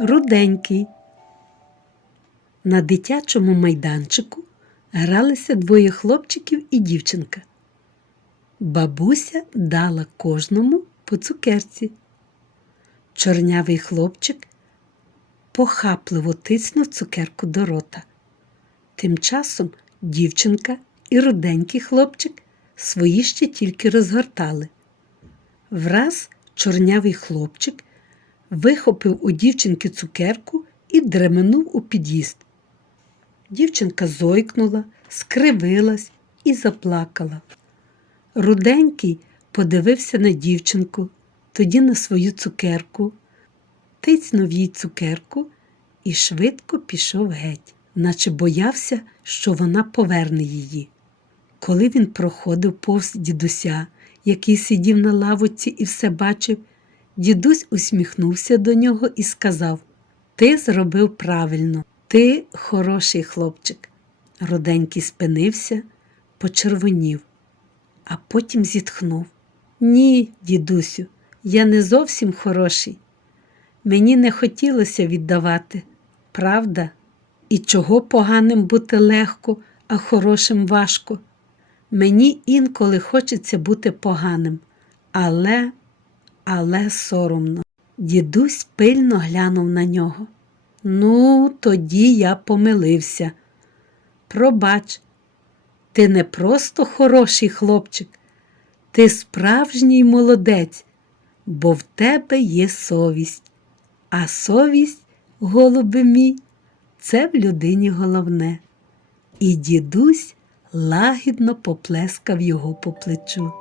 руденький. На дитячому майданчику гралися двоє хлопчиків і дівчинка. Бабуся дала кожному по цукерці. Чорнявий хлопчик похапливо тиснув цукерку до рота. Тим часом дівчинка і руденький хлопчик свої ще тільки розгортали. Враз чорнявий хлопчик вихопив у дівчинки цукерку і дременув у під'їзд. Дівчинка зойкнула, скривилась і заплакала. Руденький подивився на дівчинку, тоді на свою цукерку, тицьнув їй цукерку і швидко пішов геть, наче боявся, що вона поверне її. Коли він проходив повз дідуся, який сидів на лавочці і все бачив, дідусь усміхнувся до нього і сказав: Ти зробив правильно, ти хороший хлопчик. Руденький спинився, почервонів, а потім зітхнув. Ні, дідусю, я не зовсім хороший. Мені не хотілося віддавати, правда? І чого поганим бути легко, а хорошим важко. Мені інколи хочеться бути поганим, але, але соромно. Дідусь пильно глянув на нього. Ну, тоді я помилився. Пробач, ти не просто хороший хлопчик, ти справжній молодець, бо в тебе є совість. А совість, голуби мій, це в людині головне. І дідусь лагідно поплескав його по плечу.